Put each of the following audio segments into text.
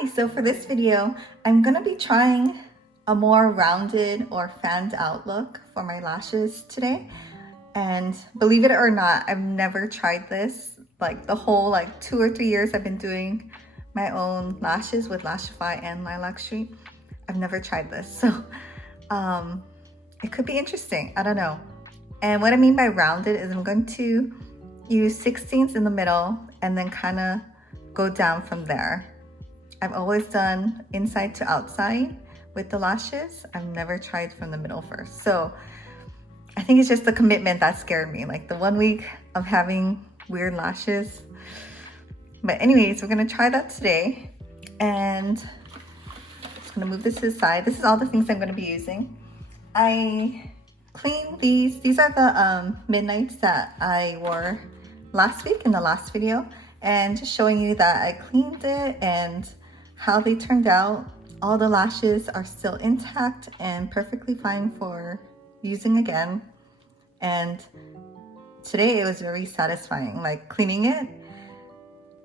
Hi, so for this video, I'm gonna be trying a more rounded or fanned out look for my lashes today. And believe it or not, I've never tried this. Like the whole 2 or 3 years I've been doing my own lashes with Lashify and Lilac. I've never tried this, so it could be interesting. I don't know. And what I mean by rounded is I'm going to use 16ths in the middle and then kind of go down from there. I've always done inside to outside with the lashes. I've never tried from the middle first. So I think it's just the commitment that scared me, like the 1 week of having weird lashes. But anyways, we're gonna try that today. And I'm just gonna move this to the side. This is all the things I'm gonna be using. I cleaned these. These are the midnights that I wore last week in the last video. And just showing you that I cleaned it and how they turned out. All the lashes are still intact and perfectly fine for using again. And today it was very satisfying, like cleaning it.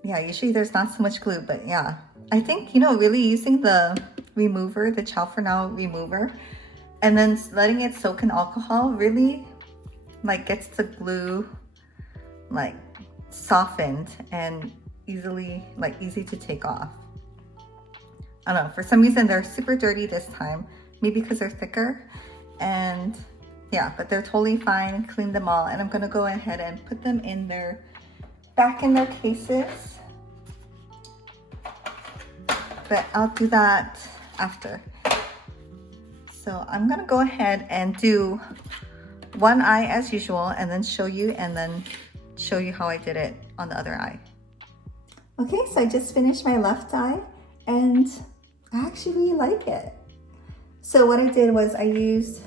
Yeah, usually there's not so much glue, but yeah. I think, really using the remover, the Ciao for Now remover, and then letting it soak in alcohol really gets the glue softened and easy to take off. I don't know, for some reason they're super dirty this time, maybe because they're thicker. And yeah, but they're totally fine. Clean them all, and I'm gonna go ahead and put them back in their cases. But I'll do that after. So I'm gonna go ahead and do one eye as usual and then show you how I did it on the other eye. Okay, so I just finished my left eye and I actually really like it. So what I did was I used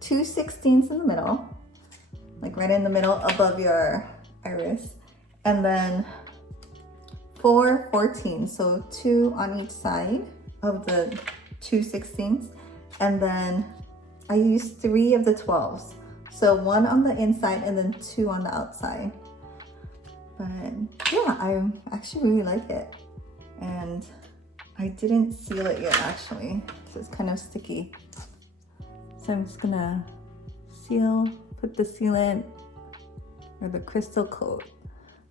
2 16ths in the middle, right in the middle above your iris, and then 4 14s, so 2 on each side of the 2 16ths, and then I used 3 of the 12s. So 1 on the inside and then 2 on the outside. But yeah, I actually really like it. And I didn't seal it yet actually, so it's kind of sticky. So I'm just gonna put the sealant or the crystal coat.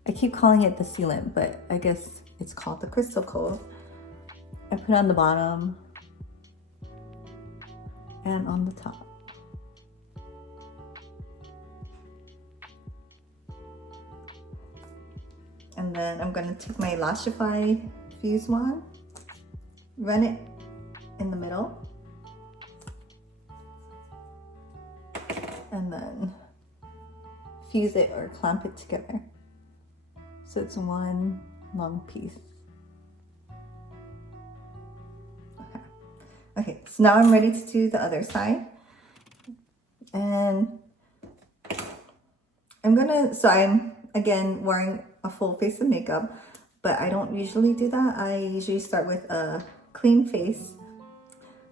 I keep calling it the sealant, but I guess it's called the crystal coat. I put on the bottom and on the top. And then I'm gonna take my Lashify fuse wand, run it in the middle, and then fuse it or clamp it together. So it's one long piece. Okay, so now I'm ready to do the other side. And I'm again wearing a full face of makeup, but I don't usually do that. I usually start with a clean face.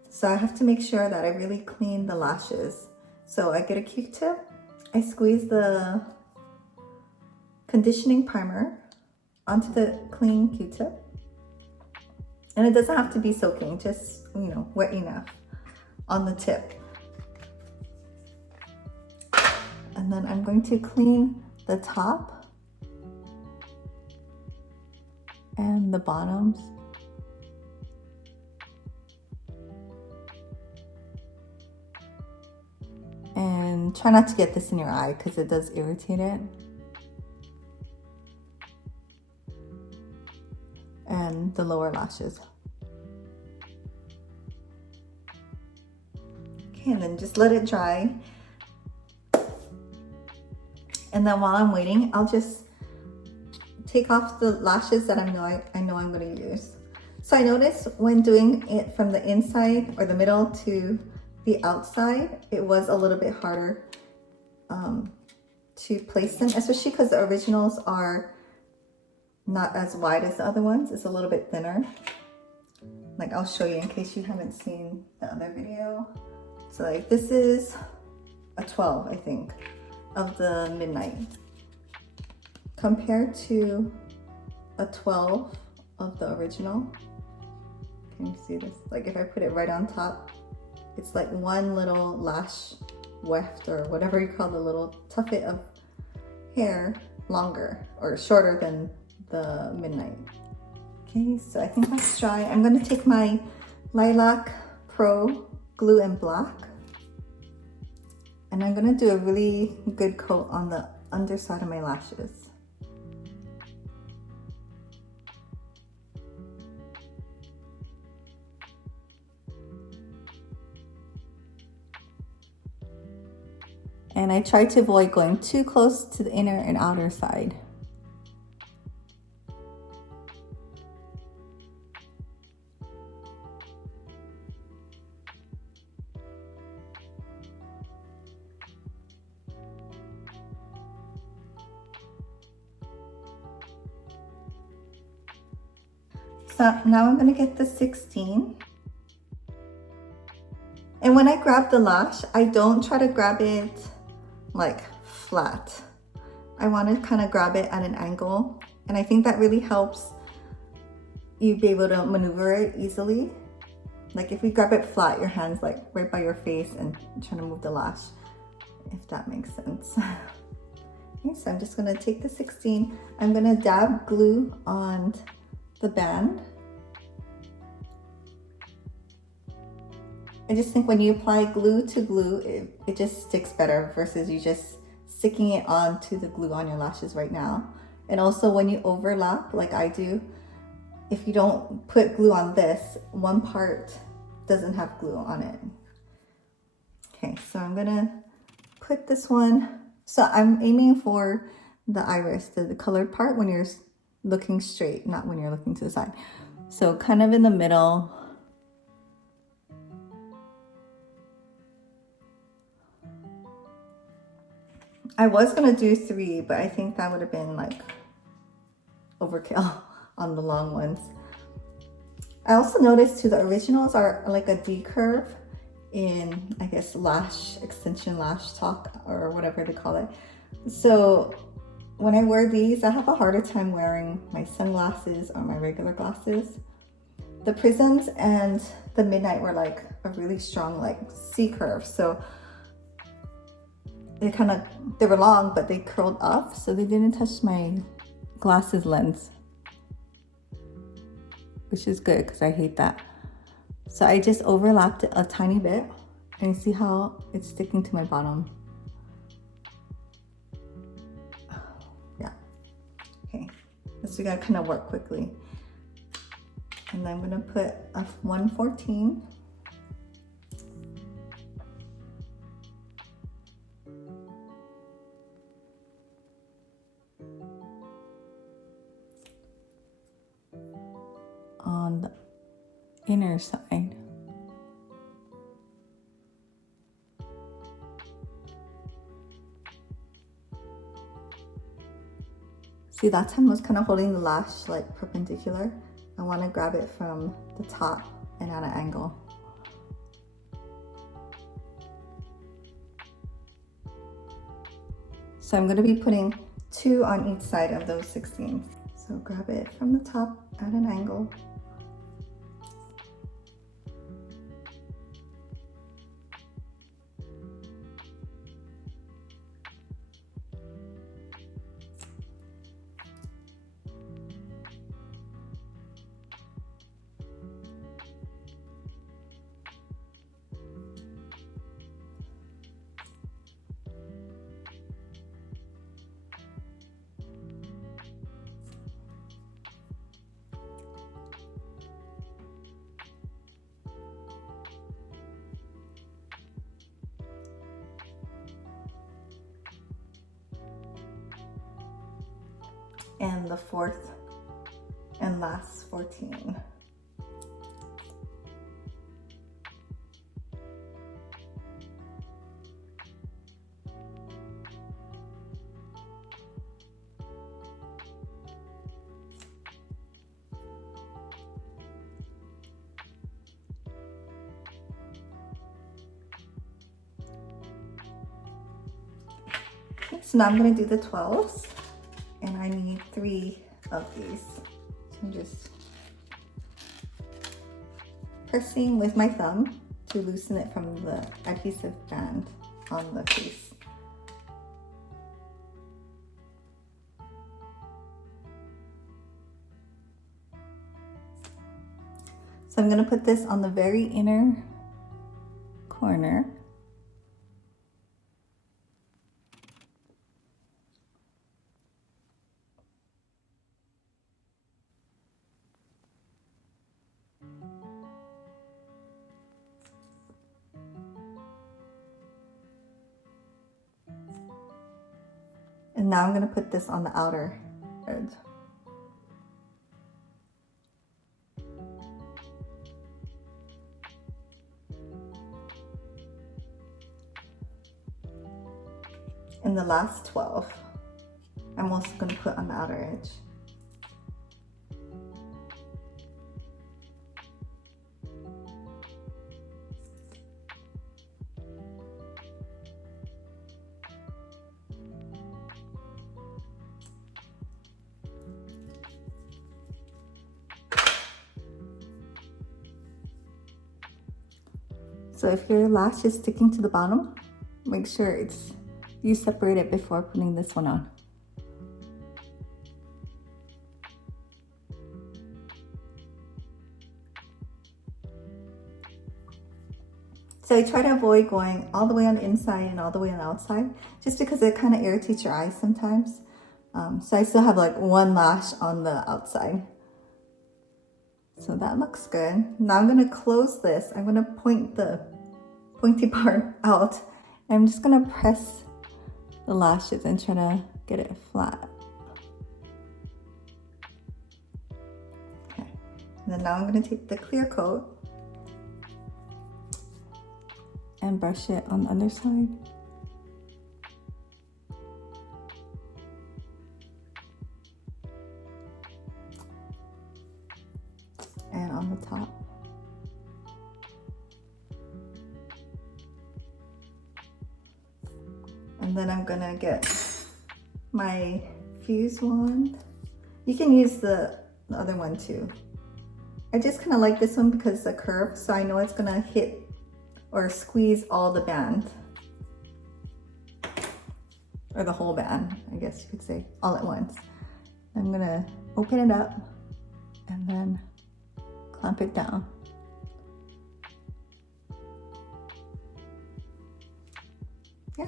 So I have to make sure that I really clean the lashes. So I get a Q-tip, I squeeze the conditioning primer onto the clean Q-tip. And it doesn't have to be soaking, just, wet enough on the tip. And then I'm going to clean the top and the bottoms. And try not to get this in your eye because it does irritate it. And the lower lashes. Okay, and then just let it dry. And then while I'm waiting, I'll just take off the lashes that I know I'm going to use. So I noticed when doing it from the inside or the middle to the outside, it was a little bit harder to place them, especially because the originals are not as wide as the other ones. It's a little bit thinner. I'll show you in case you haven't seen the other video. So this is a 12, I think, of the midnight, compared to a 12 of the original. Can you see this? Like if I put it right on top, it's like one little lash weft or whatever you call the little tuffet of hair longer or shorter than the Midnight. Okay, so I think that's dry. I'm gonna take my Lilac Pro Glue in Black and I'm gonna do a really good coat on the underside of my lashes. And I try to avoid going too close to the inner and outer side. So now I'm gonna get the 16. And when I grab the lash, I don't try to grab it like flat. I want to kind of grab it at an angle. And I think that really helps you be able to maneuver it easily. Like if you grab it flat, your hand's like right by your face and trying to move the lash, if that makes sense. Okay, so I'm just gonna take the 16. I'm gonna dab glue on the band. I just think when you apply glue to glue, it just sticks better versus you just sticking it onto the glue on your lashes right now. And also when you overlap, like I do, if you don't put glue on this, one part doesn't have glue on it. Okay, so I'm gonna put this one. So I'm aiming for the iris, the colored part when you're looking straight, not when you're looking to the side. So kind of in the middle. I was gonna do 3, but I think that would have been like overkill on the long ones. I also noticed too, the originals are like a D curve in, I guess, lash extension, lash talk, or whatever they call it. So when I wear these, I have a harder time wearing my sunglasses or my regular glasses. The Prisms and the Midnight were like a really strong like C curve. So they were long, but they curled up, so they didn't touch my glasses lens, which is good because I hate that. So I just overlapped it a tiny bit, and you see how it's sticking to my bottom. Yeah, okay, so we gotta kind of work quickly. And I'm gonna put a 114. On the inner side. See, that time I was kind of holding the lash like perpendicular. I want to grab it from the top and at an angle. So I'm going to be putting 2 on each side of those 16s. So grab it from the top at an angle. And the 4th and last 14. Okay, so now I'm going to do the 12s. And I need 3 of these. So I'm just pressing with my thumb to loosen it from the adhesive band on the face. So I'm going to put this on the very inner corner. And now I'm going to put this on the outer edge. And the last 12, I'm also going to put on the outer edge. So if your lash is sticking to the bottom, make sure you separate it before putting this one on. So I try to avoid going all the way on the inside and all the way on the outside, just because it kind of irritates your eyes sometimes. So I still have like one lash on the outside. So that looks good. Now I'm gonna close this. I'm gonna point the pointy part out. I'm just gonna press the lashes and try to get it flat. Okay, and then now I'm gonna take the clear coat and brush it on the underside. And on the top. And then I'm gonna get my fuse wand. You can use the other one too. I just kind of like this one because it's a curve, so I know it's gonna hit or squeeze all the band. Or the whole band, I guess you could say, all at once. I'm gonna open it up and then clamp it down. Yeah,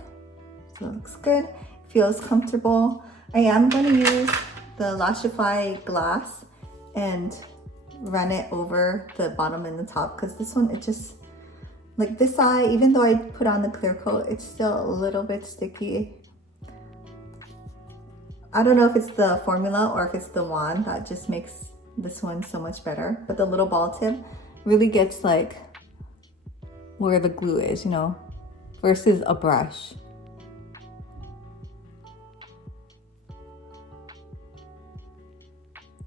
so it looks good, feels comfortable. I am going to use the Lashify glass and run it over the bottom and the top, because this one, it just, like this eye, even though I put on the clear coat, it's still a little bit sticky. I don't know if it's the formula or if it's the wand that just makes this one so much better, but the little ball tip really gets like where the glue is, you know, versus a brush.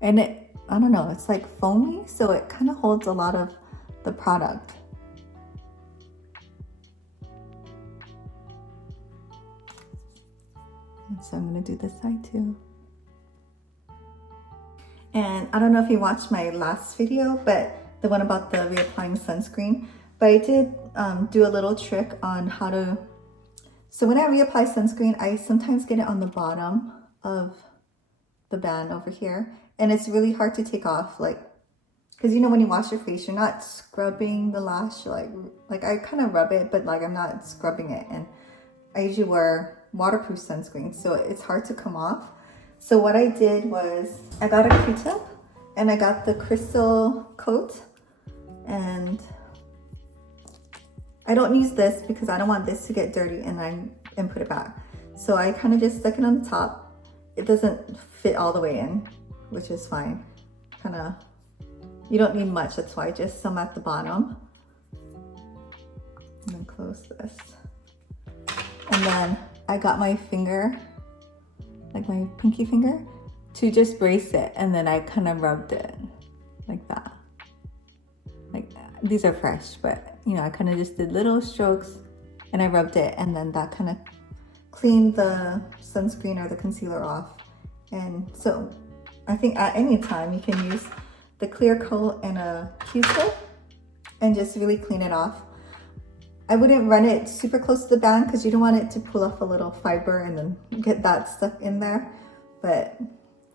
And it, I don't know, it's like foamy, so it kind of holds a lot of the product. And so I'm gonna do this side too. And I don't know if you watched my last video, but the one about the reapplying sunscreen, but I did do a little trick on how to, so when I reapply sunscreen, I sometimes get it on the bottom of the band over here, and it's really hard to take off, like, because you know when you wash your face, you're not scrubbing the lash, like I kind of rub it, but like I'm not scrubbing it, and I usually wear waterproof sunscreen, so it's hard to come off. So what I did was I got a Q-tip and I got the crystal coat, and I don't use this because I don't want this to get dirty and put it back. So I kind of just stuck it on the top. It doesn't fit all the way in, which is fine. Kind of, you don't need much, that's why just some at the bottom. And then close this. And then I got my finger, like my pinky finger, to just brace it, and then I kind of rubbed it like that. Like, these are fresh, but you know, I kind of just did little strokes and I rubbed it, and then that kind of cleaned the sunscreen or the concealer off. And so I think at any time you can use the clear coat and a Q-tip and just really clean it off. I wouldn't run it super close to the band because you don't want it to pull off a little fiber and then get that stuck in there. But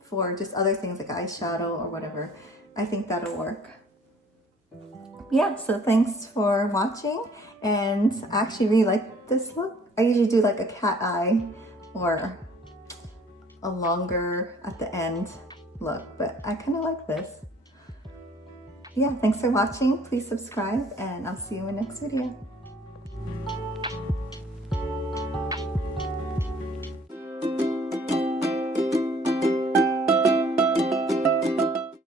for just other things like eyeshadow or whatever, I think that'll work. Yeah, so thanks for watching, and I actually really like this look. I usually do like a cat eye or a longer at the end look, but I kind of like this. Yeah, thanks for watching. Please subscribe, and I'll see you in the next video.